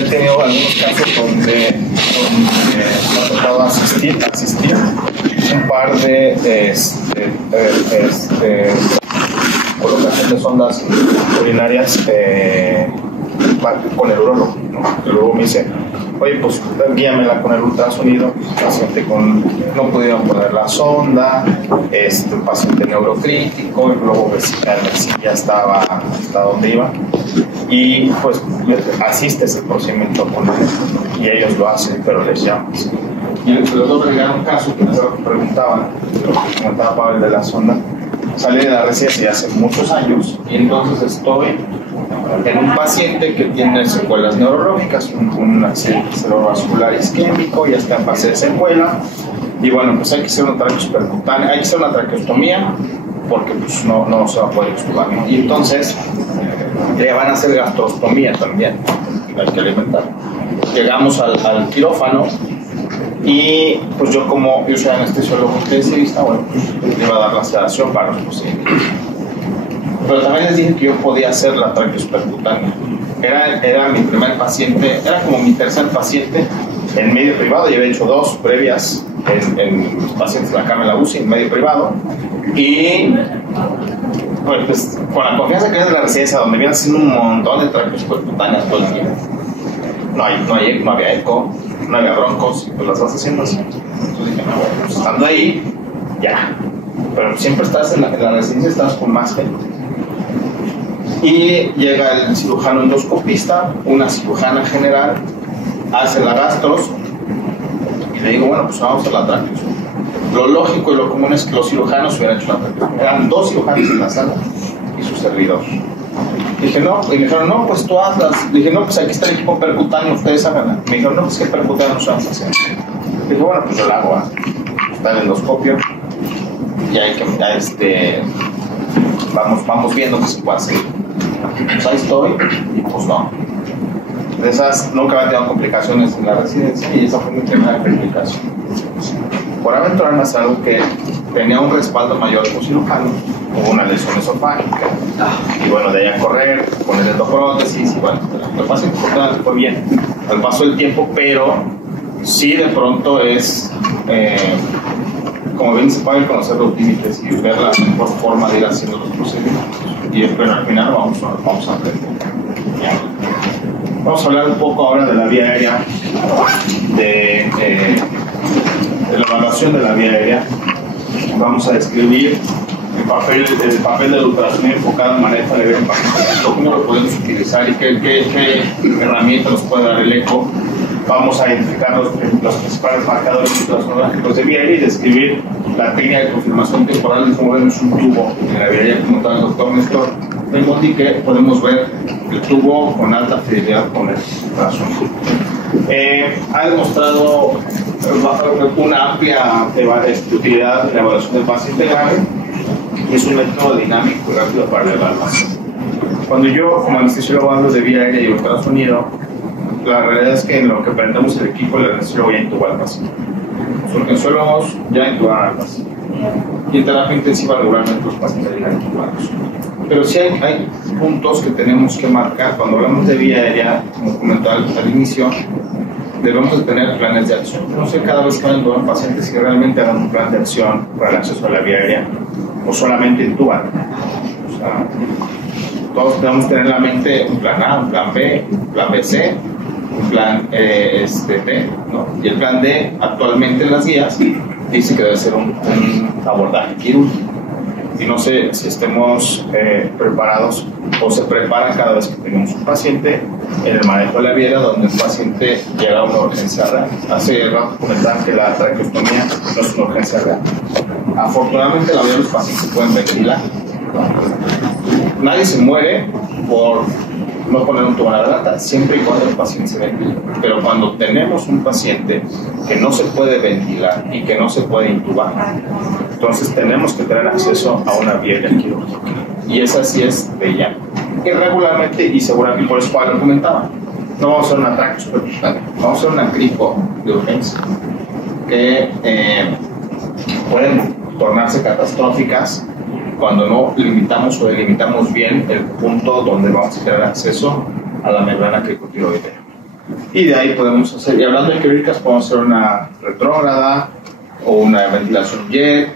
he tenido algunos casos donde me ha tocado asistir un par de colocación de sondas urinarias con el urólogo, ¿no? El urólogo me dice, oye, pues guíamela con el ultrasonido, paciente no pudieron poner la sonda, un paciente neurocrítico, el globo vesical ya estaba hasta donde iba, y pues asistes el procedimiento con él, y ellos lo hacen, pero les llamas. Y luego llegaron un caso que me preguntaban, lo que comentaba Pablo de la sonda. Salí de la residencia hace muchos años y entonces estoy en un paciente que tiene secuelas neurológicas, un accidente cerebrovascular isquémico, ya está en fase de secuela, y bueno, pues hay que hacer una traqueospercutánea, hay que hacer una traqueostomía porque pues no se va a poder extubar, ¿no? Y entonces le van a hacer gastrostomía también, hay que alimentar. Llegamos al quirófano y pues yo soy anestesiólogo intensivista, bueno, pues le iba a dar la sedación para los procedimientos. Pero también les dije que yo podía hacer la traqueospercutánea. Era mi primer paciente, era como mi tercer paciente en medio privado. Yo había hecho 2 previas en pacientes de la cama en la UCI, en medio privado. Y bueno, pues con la confianza que es de la residencia, donde vienen haciendo un montón de traqueospercutáneas todo el día. No había eco, no había broncos, pues las vas haciendo así. Entonces dije, no, bueno, pues estando ahí, ya. Pero siempre estás en la residencia, estás con más gente. Y llega el cirujano endoscopista, una cirujana general, hace la gastros, y le digo, bueno, pues vamos a la traqueos. Lo lógico y lo común es que los cirujanos hubieran hecho la traqueos. Eran 2 cirujanos en la sala y su servidor. Dije, no, y me dijeron, no, pues tú hazlas. Dije, no, pues aquí está el equipo percutáneo, ustedes hagan. Me dijeron, no, pues que percutáneo no sabemos hacer. Dije, bueno, pues yo la hago. Está el endoscopio y hay que, vamos viendo qué se puede hacer. Pues ahí estoy y pues no. De esas nunca había tenido complicaciones en la residencia y esa fue mi primera complicación. Por aventurarme a hacer algo que tenía un respaldo mayor como cirujano, hubo una lesión esofágica. Y bueno, de ahí a correr, poner endoprótesis, y bueno, lo pasé importante, fue bien al paso del tiempo, pero sí de pronto es, como bien se puede conocer los límites y ver la mejor forma de ir haciendo los procedimientos. Y bueno, al final vamos a aprender. Vamos a hablar un poco ahora de la vía aérea, de la evaluación de la vía aérea. Vamos a describir el papel del ultrasonido enfocado en manejo de cómo lo podemos utilizar y qué herramientas nos puede dar el eco. Vamos a identificar los principales marcadores ultrasonológicos de vía aérea y describir la técnica de confirmación temporal de cómo vemos un tubo en la vía aérea, como tal el doctor Néstor Belmonte, que podemos ver el tubo con alta fidelidad con el ultrasonido. Ha demostrado una amplia utilidad en la evaluación del paciente grave y es un método dinámico y rápido para la evaluación. Cuando yo como anestesiólogo hablo de vía aérea y ultrasonido, la realidad es que en lo que aprendemos el equipo, el anestesiólogo ya intuba al paciente. Los urgenciólogos ya intuban al paciente. Y en terapia intensiva regularmente los pacientes llegan intubados. Pero sí hay puntos que tenemos que marcar. Cuando hablamos de vía aérea, como comentaba al inicio, debemos de tener planes de acción. No sé cada vez que van a intubar pacientes si realmente hagan un plan de acción para el acceso a la vía aérea o solamente intuban. O sea, todos debemos tener en la mente un plan A, un plan B, un plan BC, un plan D, ¿no? Y el plan D actualmente en las guías dice que debe ser un abordaje quirúrgico. Y no sé si estemos preparados o se preparan cada vez que tenemos un paciente en el manejo de la vía aérea donde el paciente llega a una urgencia real. Hace rato comentaban que la traqueostomía no es una urgencia real. Afortunadamente la mayoría de los pacientes pueden ventilar. Nadie se muere por no poner un tubo en la garganta, siempre y cuando el paciente se ventile. Pero cuando tenemos un paciente que no se puede ventilar y que no se puede intubar, entonces tenemos que tener acceso a una vía aérea quirúrgica. Y esa sí es de ya. Y regularmente, y seguramente por eso lo comentaba, no vamos a hacer una traqueostomía, vamos a hacer una crico de urgencia que pueden tornarse catastróficas cuando no limitamos o delimitamos bien el punto donde vamos a tener acceso a la membrana cricotiroidea. y de ahí podemos hacer, y hablando de quirúrgicas, podemos hacer una retrógrada o una ventilación jet,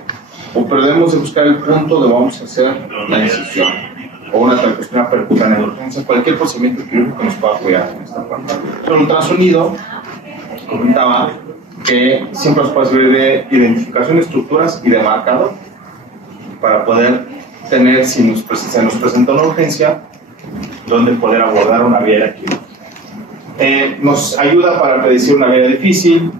o debemos de buscar el punto donde vamos a hacer la incisión o una traqueotomía percutánea de urgencia. Cualquier procedimiento quirúrgico nos puede apoyar en esta parte. El ultrasonido, comentaba que siempre nos puede servir de identificación de estructuras y de marcador para poder tener, si se nos presenta una urgencia, donde poder abordar una vía aérea quirúrgica. Nos ayuda para predecir una vía difícil,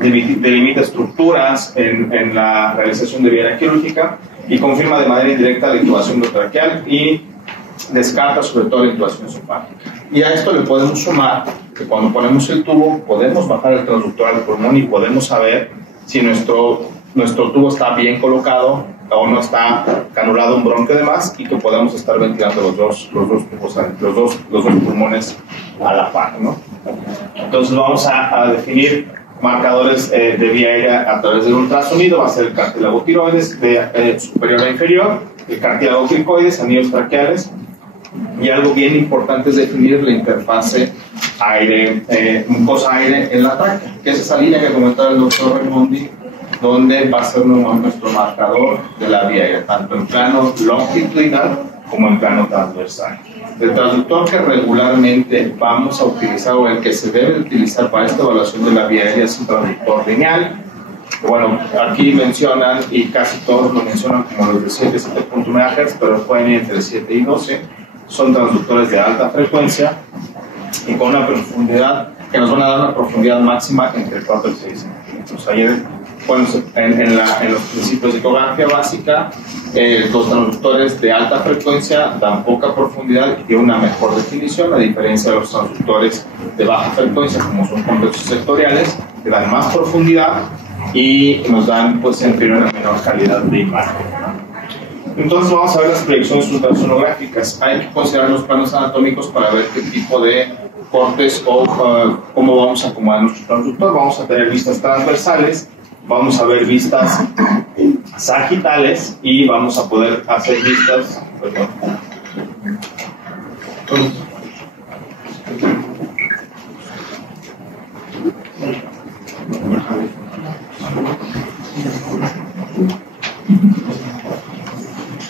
delimita estructuras en la realización de vía aérea quirúrgica y confirma de manera indirecta la intubación endotraqueal y descarta sobre todo la intubación esofágica. Y a esto le podemos sumar que cuando ponemos el tubo podemos bajar el transductor al pulmón y podemos saber si nuestro tubo está bien colocado o no está canulado un bronquio de más, y que podamos estar ventilando los dos pulmones a la par, ¿no? Entonces vamos a definir marcadores de vía aérea a través del ultrasonido. Va a ser el cartílago tiroides de superior a inferior, el cartílago cricoides, anillos traqueales, y algo bien importante es definir la interfase mucosa-aire en la tráquea, que es esa línea que comentaba el doctor Raimondi, donde va a ser nuestro marcador de la vía aérea, tanto en plano longitudinal como en plano transversal. El transductor que regularmente vamos a utilizar, o el que se debe utilizar para esta evaluación de la vía aérea, es un transductor lineal. Bueno, aquí mencionan, y casi todos lo mencionan como los de 7.1 MHz, pero pueden ir entre 7 y 12. Son transductores de alta frecuencia y con una profundidad que nos van a dar una profundidad máxima entre 4 y 6 centímetros. Ayer, bueno, en los principios de ecografía básica, los transductores de alta frecuencia dan poca profundidad y tienen una mejor definición, a diferencia de los transductores de baja frecuencia, como son complejos sectoriales, que dan más profundidad y nos dan, pues, en una menor calidad de imagen. Entonces vamos a ver las proyecciones ultrasonográficas. Hay que considerar los planos anatómicos para ver qué tipo de cortes o cómo vamos a acomodar nuestro transductor. Vamos a tener vistas transversales, vamos a ver vistas sagitales y vamos a poder hacer vistas,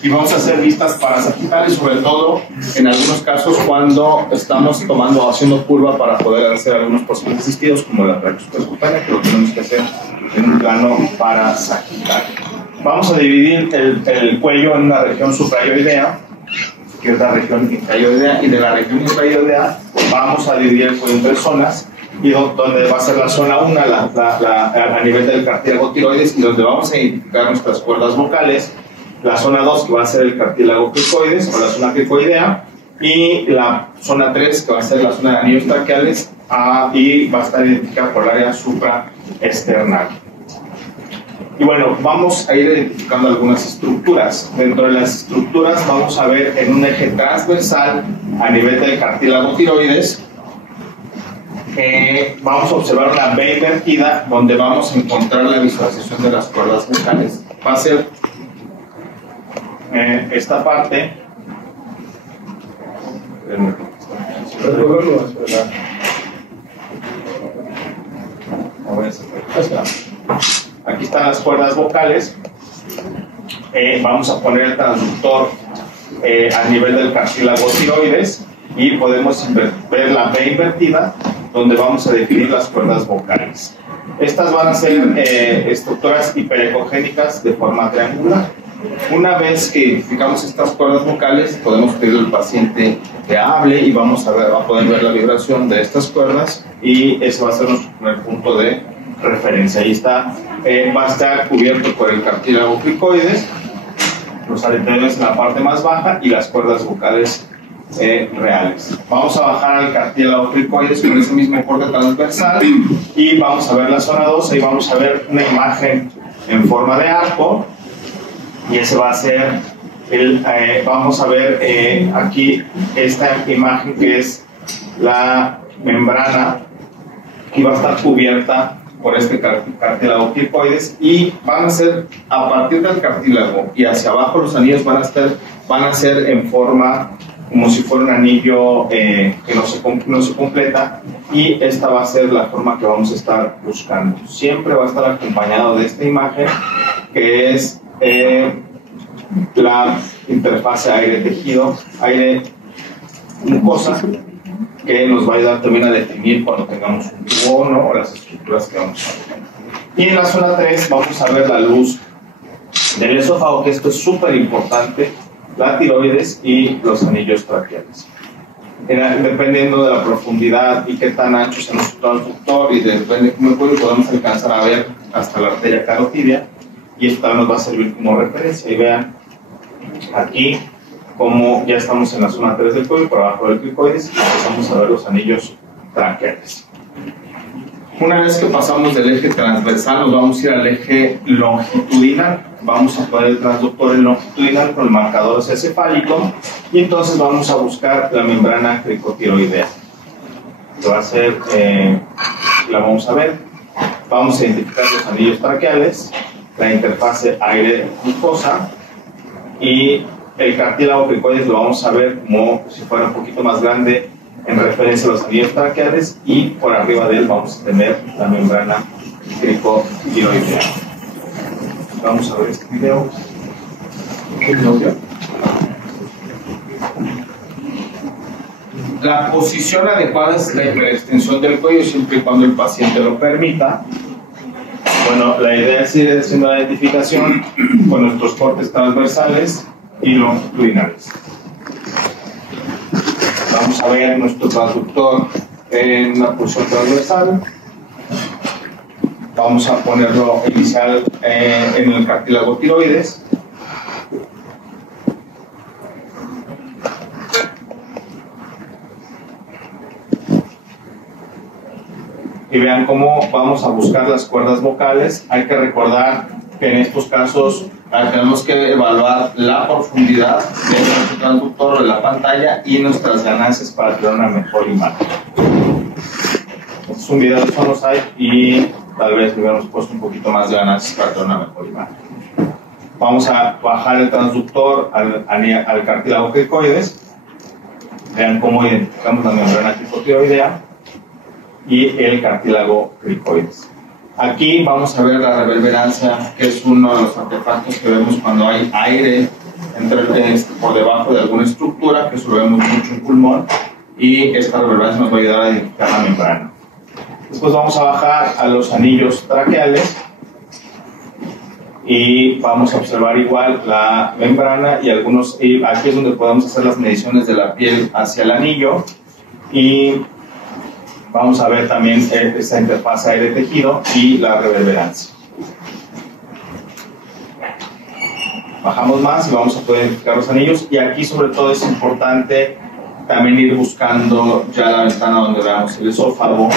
y vamos a hacer vistas parasagitales, sobre todo en algunos casos cuando estamos tomando o haciendo curva para poder hacer algunos procedimientos asistidos como la traqueotomía percutánea, que lo tenemos que hacer en un plano parasagital. Vamos a dividir el cuello en una región suprayoidea, que es la región intrayoidea, y de la región intrayoidea vamos a dividir el cuello en 3 zonas, y donde va a ser la zona 1 a nivel del cartílago tiroides, y donde vamos a identificar nuestras cuerdas vocales, la zona 2 que va a ser el cartílago cricoides o la zona cricoidea, y la zona 3 que va a ser la zona de anillos traqueales, y va a estar identificada por el área supraesternal. Y bueno, vamos a ir identificando algunas estructuras. Dentro de las estructuras vamos a ver en un eje transversal a nivel del cartílago tiroides, vamos a observar una B invertida donde vamos a encontrar la visualización de las cuerdas vocales. Va a ser esta parte. Aquí están las cuerdas vocales. Vamos a poner el transductor a nivel del cartílago tiroides y podemos ver la B invertida donde vamos a definir las cuerdas vocales. Estas van a ser estructuras hiperecogénicas de forma triangular. Una vez que identificamos estas cuerdas vocales, podemos pedirle al paciente que hable y vamos a poder ver la vibración de estas cuerdas, y ese va a ser nuestro primer punto de referencia. Ahí está, va a estar cubierto por el cartílago cricoides, los arenteroides en la parte más baja y las cuerdas vocales reales. Vamos a bajar al cartílago cricoides con ese mismo corte transversal y vamos a ver la zona 2. Ahí vamos a ver una imagen en forma de arco, y ese va a ser vamos a ver aquí esta imagen que es la membrana que va a estar cubierta por este cartílago cricoides, y van a ser a partir del cartílago y hacia abajo los anillos van a ser en forma como si fuera un anillo que no se completa, y esta va a ser la forma que vamos a estar buscando. Siempre va a estar acompañado de esta imagen, que es la interfase aire-tejido, aire-mucosa, que nos va a ayudar también a definir cuando tengamos un tubo o no, o las estructuras que vamos a ver. Y en la zona 3 vamos a ver la luz del esófago, que esto es súper importante, la tiroides y los anillos traqueales. Dependiendo de la profundidad y qué tan ancho es nuestro transductor y depende de cómo podemos alcanzar a ver hasta la arteria carotidia, y esto nos va a servir como referencia. Y vean aquí como ya estamos en la zona 3 del cuello, por abajo del cricoides, y empezamos a ver los anillos traqueales. Una vez que pasamos del eje transversal, nos vamos a ir al eje longitudinal. Vamos a poner el transductor en longitudinal con el marcador cefálico, y entonces vamos a buscar la membrana cricotiroidea. Que va a ser, la vamos a ver. Vamos a identificar los anillos traqueales, la interfase aire-mucosa, y el cartílago cricoides lo vamos a ver como si fuera un poquito más grande en referencia a los anillos traqueales, y por arriba de él vamos a tener la membrana cricotiroidea. Vamos a ver este video. La posición adecuada es la hiperextensión del cuello, siempre y cuando el paciente lo permita. Bueno, la idea es ir haciendo la identificación con nuestros cortes transversales y longitudinales. Vamos a ver nuestro transductor en una posición transversal. Vamos a ponerlo inicial en el cartílago tiroides. Y vean cómo vamos a buscar las cuerdas vocales. Hay que recordar que en estos casos tenemos que evaluar la profundidad de nuestro transductor de la pantalla y nuestras ganancias para tener una mejor imagen. Este es un video de Sonosite y tal vez le hubiéramos puesto un poquito más de ganancias para tener una mejor imagen. Vamos a bajar el transductor al cartílago cricoides. Vean cómo identificamos la membrana cricotiroidea y el cartílago cricoides. Aquí vamos a ver la reverberancia, que es uno de los artefactos que vemos cuando hay aire por debajo de alguna estructura, que eso lo vemos mucho en pulmón, y esta reverberancia nos va a ayudar a identificar la membrana. Después vamos a bajar a los anillos traqueales y vamos a observar igual la membrana y aquí es donde podemos hacer las mediciones de la piel hacia el anillo, y vamos a ver también esta interfaz aire-tejido y la reverberancia. Bajamos más y vamos a poder identificar los anillos, y aquí sobre todo es importante también ir buscando ya la ventana donde veamos el esófago,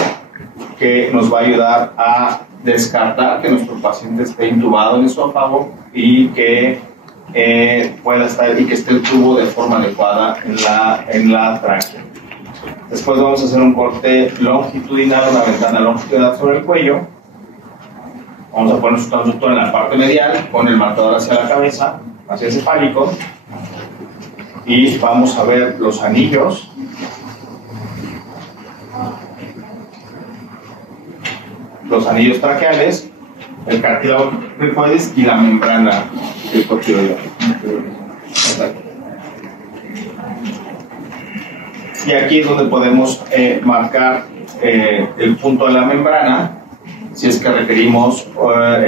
que nos va a ayudar a descartar que nuestro paciente esté intubado en esófago y que pueda estar y que esté el tubo de forma adecuada en la tráquea. Después vamos a hacer un corte longitudinal, una ventana longitudinal sobre el cuello. Vamos a poner nuestro transductor en la parte medial con el marcador hacia la cabeza, hacia el cefálico, y vamos a ver los anillos. Los anillos traqueales, el cartílago cricoides y la membrana cricotiroidea. Y aquí es donde podemos marcar el punto de la membrana, si es que requerimos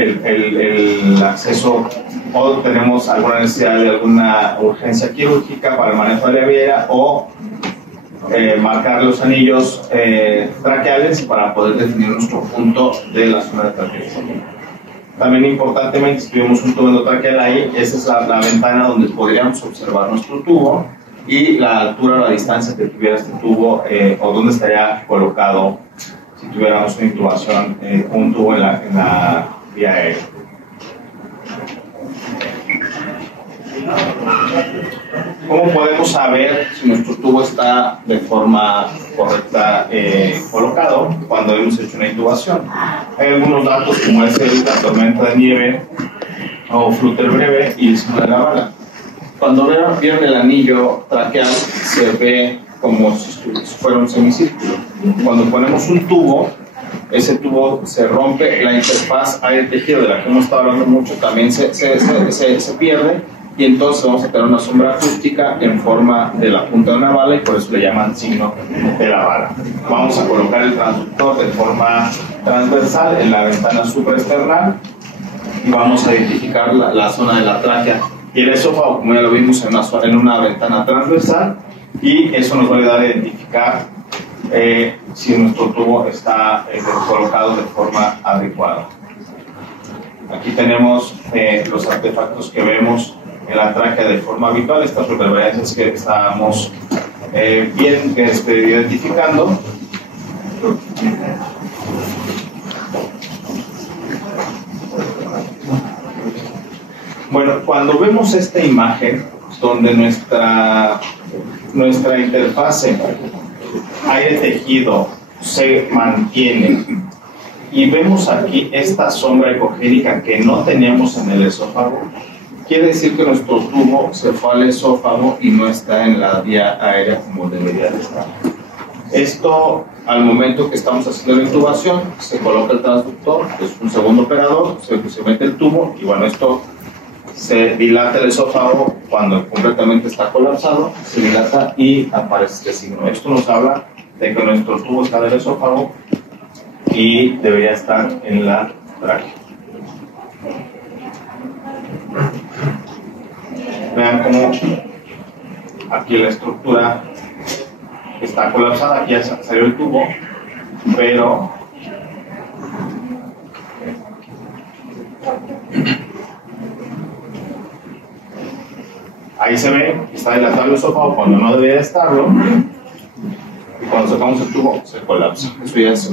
el acceso o tenemos alguna necesidad de alguna urgencia quirúrgica para el manejo de la vía, o marcar los anillos traqueales para poder definir nuestro punto de la zona de traqueotomía. También importantemente, si tuvimos un tubo endotraqueal ahí, esa es la ventana donde podríamos observar nuestro tubo y la altura o la distancia que tuviera este tubo, o dónde estaría colocado si tuviéramos una intubación, un tubo en la vía aérea. ¿Cómo podemos saber si nuestro tubo está de forma correcta colocado cuando hemos hecho una intubación? Hay algunos datos como es la tormenta de nieve o flúter breve y el signo de la bala. Cuando vieron el anillo traqueal, se ve como si fuera un semicírculo. Cuando ponemos un tubo, ese tubo se rompe, la interfaz aire-tejido de la que hemos estado hablando mucho también se pierde, y entonces vamos a tener una sombra acústica en forma de la punta de una bala, y por eso le llaman signo de la bala. Vamos a colocar el transductor de forma transversal en la ventana supraesternal y vamos a identificar la zona de la tráquea y el esófago, como ya lo vimos, en una ventana transversal, y eso nos va a ayudar a identificar si nuestro tubo está colocado de forma adecuada. Aquí tenemos los artefactos que vemos en la tráquea de forma habitual, estas protuberancias que estábamos bien identificando. Bueno, cuando vemos esta imagen donde nuestra interfase aire-tejido se mantiene y vemos aquí esta sombra ecogénica que no teníamos en el esófago, quiere decir que nuestro tubo se fue al esófago y no está en la vía aérea como debería de estar. Esto, al momento que estamos haciendo la intubación, se coloca el transductor, es un segundo operador, se mete el tubo y bueno, esto se dilata el esófago cuando completamente está colapsado, se dilata y aparece este signo. Esto nos habla de que nuestro tubo está en el esófago y debería estar en la tráquea. Vean cómo aquí la estructura está colapsada, aquí ya salió el tubo, pero ahí se ve que está dilatado el esófago cuando no debería estarlo, y cuando sacamos el tubo se colapsa. Eso ya es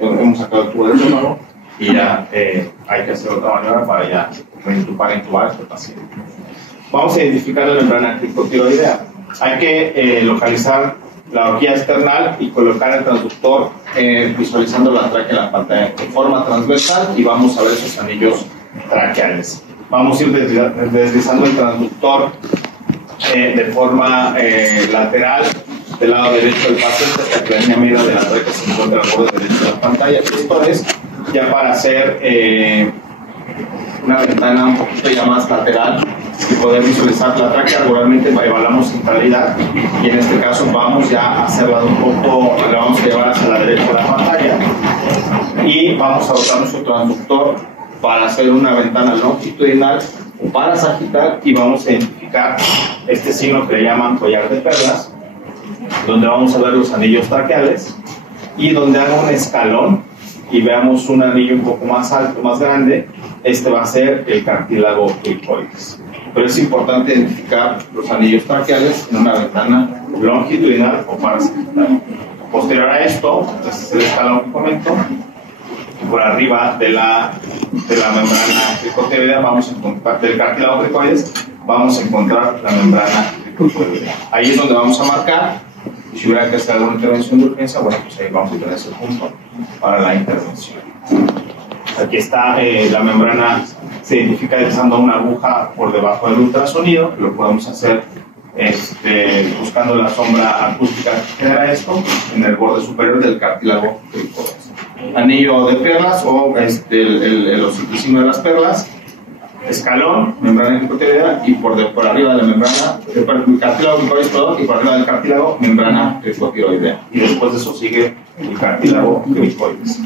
hemos sacado el tubo del estómago y ya hay que hacer otra maniobra para ya intubar a este paciente. Vamos a identificar la membrana cricotiroidea. Hay que localizar la horquilla external y colocar el transductor visualizando la tráquea en la pantalla de forma transversal, y vamos a ver esos anillos traqueales. Vamos a ir deslizando el transductor de forma lateral del lado derecho del paciente hasta que la línea media de la tráquea se encuentra al borde derecho de la pantalla. Esto es ya para hacer una ventana un poquito ya más lateral y poder visualizar la tráquea. Regularmente evaluamos centralidad y en este caso vamos ya a hacerla un poco, la vamos a llevar hacia la derecha de la pantalla y vamos a usar nuestro transductor para hacer una ventana longitudinal o para sagital, y vamos a identificar este signo que le llaman collar de perlas, donde vamos a ver los anillos traqueales y donde haga un escalón y veamos un anillo un poco más alto, más grande, este va a ser el cartílago cricoides. Pero es importante identificar los anillos traqueales en una ventana longitudinal o para sagital. Posterior a esto, este es el escalón que comento, por arriba de la membrana cricotiroidea vamos a encontrar, del cartílago cricoides, vamos a encontrar la membrana cricotiroidea. Ahí es donde vamos a marcar, y si hubiera que hacer alguna intervención de urgencia, bueno, pues ahí vamos a tener ese punto para la intervención. Aquí está la membrana, se identifica utilizando una aguja por debajo del ultrasonido, lo podemos hacer buscando la sombra acústica que genera esto en el borde superior del cartílago cricoides. Anillo de perlas o el signo de las perlas, escalón, membrana cricotiroidea, y por arriba de la membrana, el cartílago cricoides, y por arriba del cartílago, membrana cricotiroidea. Y después de eso sigue el cartílago cricoides.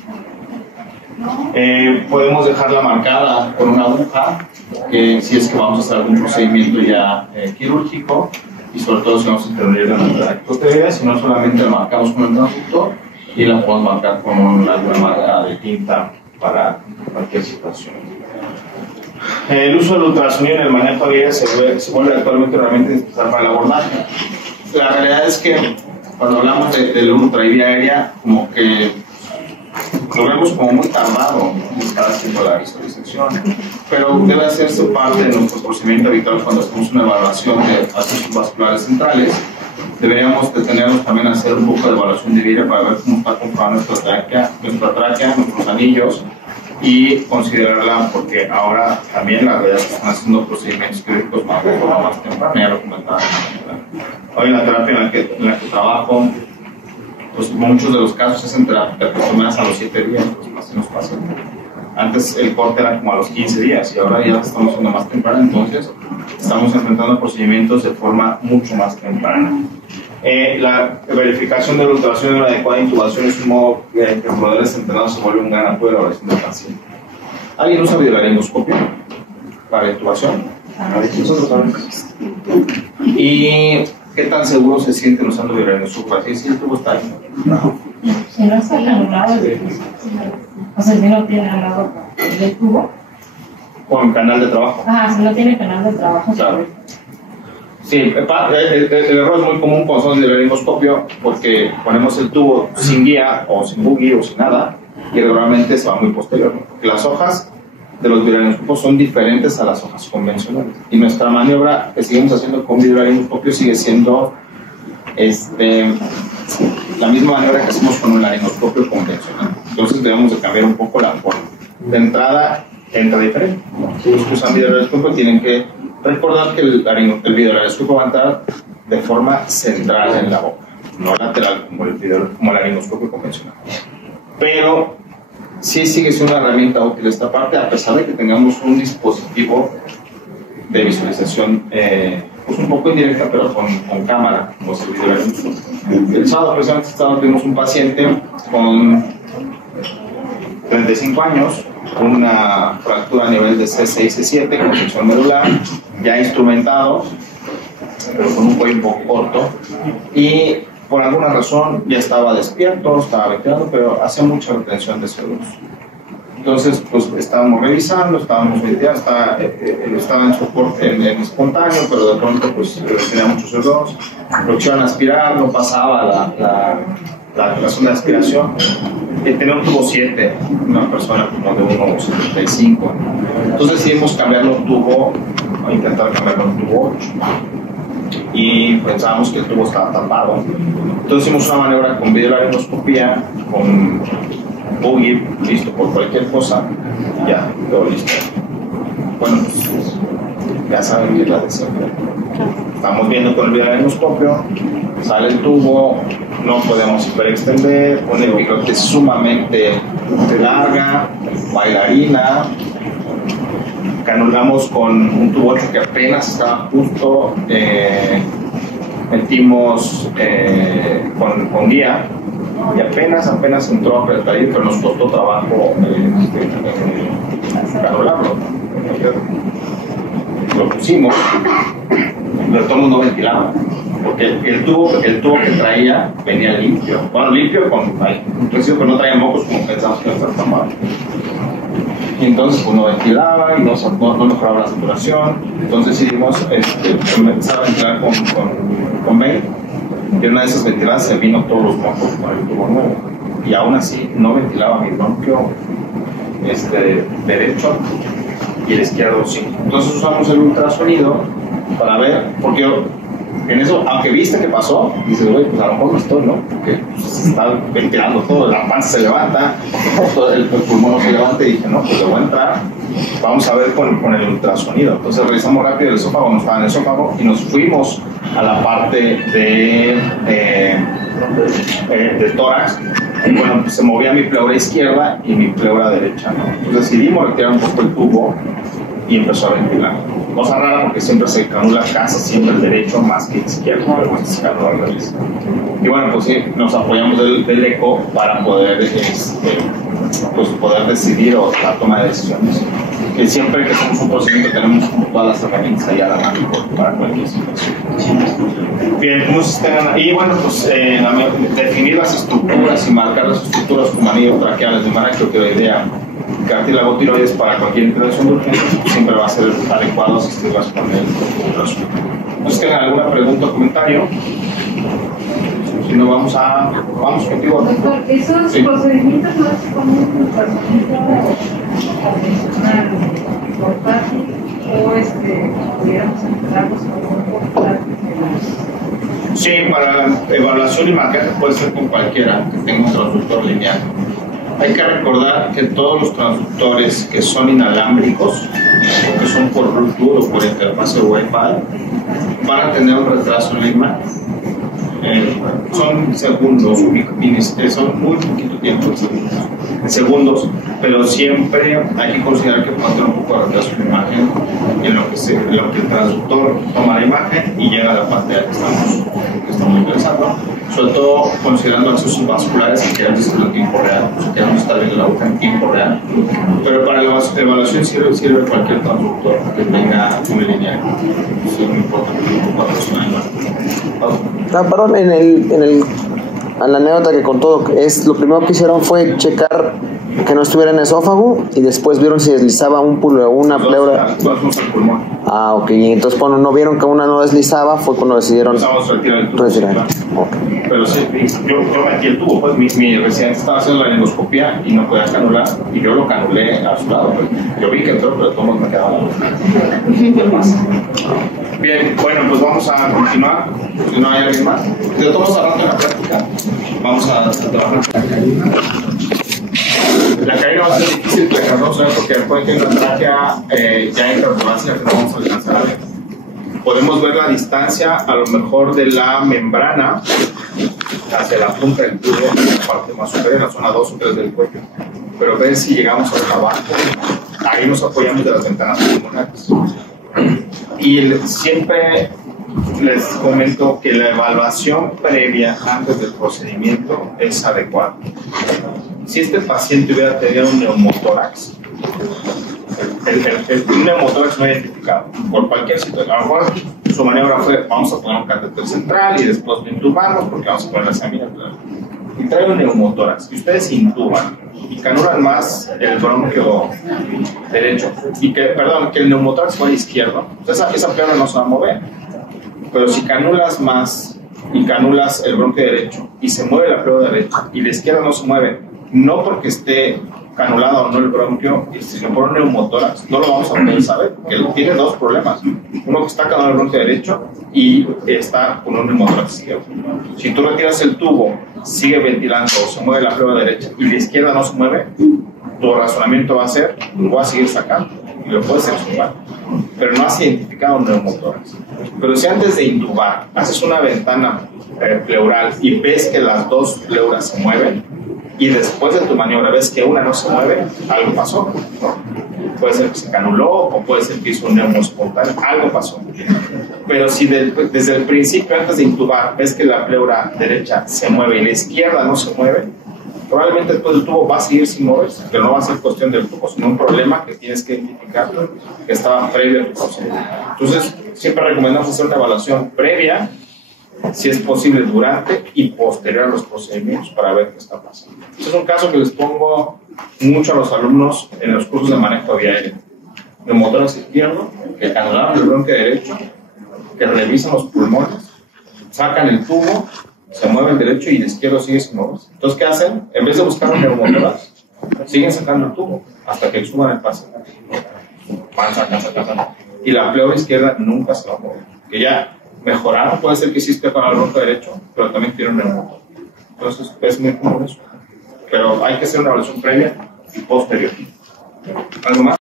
Podemos dejarla marcada con una aguja, si es que vamos a hacer algún procedimiento ya quirúrgico, y sobre todo si vamos a intervenir la membrana cricotiroidea, si no solamente la marcamos con el transductor y la podemos marcar con una marca de tinta para cualquier situación. El uso del ultrasonido en el manejo de vida se vuelve actualmente realmente indispensable para el abordaje. La realidad es que cuando hablamos de la ultra y vía aérea, como que lo vemos como muy tardado estar haciendo la visualización, pero debe hacerse parte de nuestro procedimiento habitual cuando hacemos una evaluación de accesos vasculares centrales. Deberíamos detenernos también a hacer un poco de evaluación de vida para ver cómo está conformada nuestra tráquea, nuestros anillos, y considerarla, porque ahora también la realidad están haciendo procedimientos quirúrgicos más de forma más temprana, ya lo comentaba. Hoy en la terapia en la que trabajo pues muchos de los casos es entre personas a los 7 días, los más pacientes. Antes el corte era como a los 15 días y ahora ya estamos haciendo más temprano, entonces estamos enfrentando procedimientos de forma mucho más temprana. La verificación de la ultrasonido de la adecuada intubación es un modo que los proveedores entrenados se vuelve un gran apoyo a la oración del paciente. ¿Alguien usa videolaringoscopio para la intubación? Nosotros también. ¿Y qué tan seguros se sienten usando videolaringoscopio? ¿Así si el tubo está ahí? No. Si no está anulado, o sea, si no tiene anulado el tubo. Con canal de trabajo. Ajá, si no tiene canal de trabajo. Claro. Sí, el error es muy común con son de laringoscopio porque ponemos el tubo sin guía o sin buggy o sin nada y regularmente se va muy posterior. Porque las hojas de los videolaringoscopios son diferentes a las hojas convencionales y nuestra maniobra que seguimos haciendo con videolaringoscopio sigue siendo la misma maniobra que hacemos con un laringoscopio convencional. Entonces debemos de cambiar un poco la forma. De entrada entra diferente. Si los que usan videolaringoscopio tienen que recordar que el videolaringoscopio va a entrar de forma central en la boca, no lateral como el laringoscopio convencional. Pero sí sigue siendo una herramienta útil esta parte, a pesar de que tengamos un dispositivo de visualización pues un poco indirecta, pero con cámara, como es el videolaringoscopio. El sábado precisamente tuvimos un paciente con 35 años, una fractura a nivel de C6, C7, con sección medular, ya instrumentado, pero con un cuello un poco corto, y por alguna razón ya estaba despierto, estaba ventilando, pero hacía mucha retención de CO2. Entonces, pues estábamos revisando, estábamos ventilando, estaba en soporte en espontáneo, pero de pronto pues tenía mucho CO2, lo quisieron aspirar, no pasaba la zona de aspiración. Tenía un tubo 7, una persona como de 1,75. Entonces decidimos cambiarlo un tubo, o intentar cambiarlo un tubo 8. Y pensábamos que el tubo estaba tapado. Entonces hicimos una maniobra con videolaringoscopía, con buggy, listo por cualquier cosa, y ya, todo listo. Bueno, pues ya saben que es la de siempre. Estamos viendo con el videolaringoscopio, sale el tubo, no podemos hiperextender, una epiglottis sumamente larga, bailarina, canulamos con un tubo 8 que apenas estaba justo, metimos con guía y apenas entró a apretar ahí, pero nos costó trabajo canularlo. Lo pusimos, pero todo el mundo ventilaba, porque el tubo que traía venía limpio. Bueno, limpio inclusive que no traía mocos como pensamos que iba a estar tapado. Y entonces pues no ventilaba y no mejoraba la saturación. Entonces decidimos empezar a ventilar con 20. Y una de esas ventiladas se vino todos los mocos con el tubo nuevo. Y aún así no ventilaba mi bronquio derecho y el izquierdo sí. Entonces usamos el ultrasonido para ver, porque en eso, aunque viste que pasó, dices, güey, pues a lo mejor no estoy, ¿no? Porque se está ventilando todo, la panza se levanta, todo el pulmón se levanta y dije, no, pues le voy a entrar, vamos a ver con el ultrasonido. Entonces revisamos rápido el esófago, no estaba en el esófago y nos fuimos a la parte del tórax. Y bueno, pues se movía mi pleura izquierda y mi pleura derecha, ¿no? Entonces decidimos retirar un poco el tubo y empezó a ventilar. Cosa rara porque siempre se canula casi siempre el derecho más que el izquierdo, pero bueno, se canula al revés. Y bueno, pues sí, nos apoyamos del eco para poder, pues poder decidir o la toma de decisiones. Que siempre que hacemos un procedimiento tenemos todas las herramientas allá a la mano para cualquier situación. Bien, entonces y bueno, pues definir las estructuras y marcar las estructuras como anillo traqueales de humana, creo que la idea cartílago tiroides para cualquier intervención de urgencia siempre va a ser adecuado asistirlas con el ultrasonido. Entonces, ¿tienen alguna pregunta o comentario? Si no, vamos contigo. Doctor, ¿esos procedimientos no es como un procedimiento tradicional portátil o pudiéramos entrarlos como un portátil? Sí, para evaluación y marcaje puede ser con cualquiera que tenga un transductor lineal. Hay que recordar que todos los transductores que son inalámbricos, o que son por Bluetooth o por interfaz de Wi-Fi, van a tener un retraso en la imagen. Son segundos, son muy poquito tiempo en segundos, pero siempre hay que considerar que puede tener un poco de retraso de imagen en lo que el transductor toma la imagen y llega a la pantalla que estamos utilizando, sobre todo considerando accesos vasculares que quieran decirlo en tiempo real, que queremos estar viendo la aguja en tiempo real, pero para la evaluación sirve cualquier transductor que tenga una línea, eso no importa, perdón, a la anécdota que contó, lo primero que hicieron fue checar que no estuviera en esófago y después vieron si deslizaba una pleura. Ah, ok, y entonces cuando no vieron que una no deslizaba fue cuando decidieron retirar. Okay. Pero sí, yo metí el tubo, pues mi residente estaba haciendo la endoscopia y no podía canular y yo lo canulé a su lado, pues. Yo vi que entró, pero de todos me quedaba la Bien, bueno, pues vamos a continuar. Si no hay alguien más, de todos modos, hablando en la práctica, vamos a trabajar con la caída. La caída va a ser difícil trabajarnos, porque después que en la tráquea ya entra ambulancia, que no vamos a alcanzar a ver. Podemos ver la distancia, a lo mejor, de la membrana hacia la punta del tubo, en la parte más superior, en la zona 2 o 3 del cuello. Pero ver si llegamos hasta abajo. Ahí nos apoyamos de las ventanas pulmonares. Y siempre les comento que la evaluación previa antes del procedimiento es adecuada. Si este paciente hubiera tenido un neumotórax, el neumotórax no identificado por cualquier situación, a lo mejor su maniobra fue: vamos a poner un catéter central y después lo intubamos porque vamos a poner la semilla, y trae un neumotórax y ustedes intuban y canulan más el bronquio derecho y que el neumotórax fue izquierdo, esa pleura no se va a mover. Pero si canulas más y canulas el bronquio derecho y se mueve la pleura derecha y la izquierda no se mueve, no porque esté canulado o no el bronquio, sino por un neumotórax, no lo vamos a poder saber, porque tiene dos problemas: uno que está canulado el bronquio derecho y está con un neumotórax izquierdo. Si tú retiras el tubo, sigue ventilando o se mueve la pleura derecha y la izquierda no se mueve, tu razonamiento va a ser: lo voy a seguir sacando y lo puedes extubar, pero no has identificado un neumotórax. Pero si antes de intubar haces una ventana pleural y ves que las dos pleuras se mueven, y después de tu maniobra ves que una no se mueve, algo pasó, ¿no? Puede ser que se canuló o puede ser que hizo un neumo espontáneo, algo pasó. Pero si desde el principio, antes de intubar, ves que la pleura derecha se mueve y la izquierda no se mueve, probablemente después el tubo va a seguir sin moverse, pero no va a ser cuestión del tubo, sino un problema que tienes que identificar que estaba previo a tu procedimiento. Entonces, siempre recomendamos hacer una evaluación previa, si es posible durante y posterior a los procedimientos, para ver qué está pasando. Este es un caso que les pongo mucho a los alumnos en los cursos de manejo de vía aérea. Neumotórax izquierdo, que canularon el bronquio derecho, que revisan los pulmones, sacan el tubo, se mueve el derecho y el izquierdo sigue sin moverse. Entonces, ¿qué hacen? En vez de buscar un neumotórax, siguen sacando el tubo hasta que exhuman el paciente. Van sacando. Y la pleura izquierda nunca se va a mover. Que ya mejoraron, puede ser que sí esté para el bronquio derecho, pero también tiene un neumotórax. Entonces, es muy común eso. Pero hay que hacer una evaluación previa y posterior. ¿Algo más?